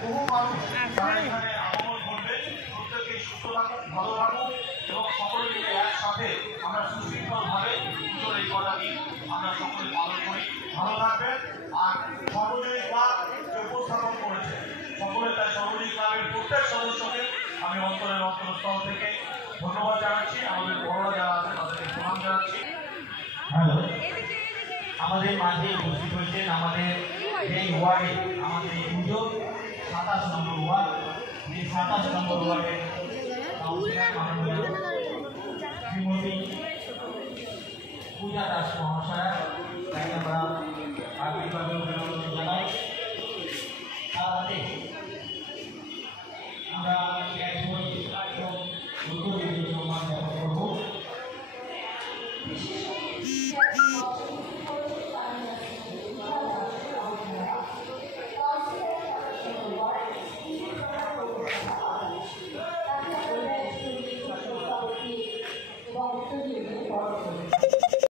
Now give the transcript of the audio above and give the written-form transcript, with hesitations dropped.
বহু মানুষ যারা এখানে আগমন করবে প্রত্যেকে সুস্থ থাকুক, ভালো থাকুক এবং সকলে মিলে একসাথে আমরা সুশৃঙ্খলভাবে পুজোর এই কটা দিন আমরা সকলে পালন করি। ভালো থাকবেন। আর সর্বজনীন ক্লাব যে উপস্থাপন করেছে সকলে, তাই সর্বজনীন ক্লাবের প্রত্যেক সদস্যকে আমি অন্তরস্থল থেকে ধন্যবাদ জানাচ্ছি। আমাদের বড়রা যারা আছে তাদেরকে প্রণাম জানাচ্ছি। হ্যালো, আমাদের মাঝে উপস্থিত হয়েছেন আমাদের এই ওয়ার্ডে আমাদের এই পুজো 27 নম্বর ওয়ার্ড, এই 27 নম্বর ওয়ার্ডের কাউন্সিলর মাননীয় শ্রীমতী পূজা দাস মহাশয়া, তাই আমরা আন্তরিকভাবে অভিনন্দন জানাই। তার হাতে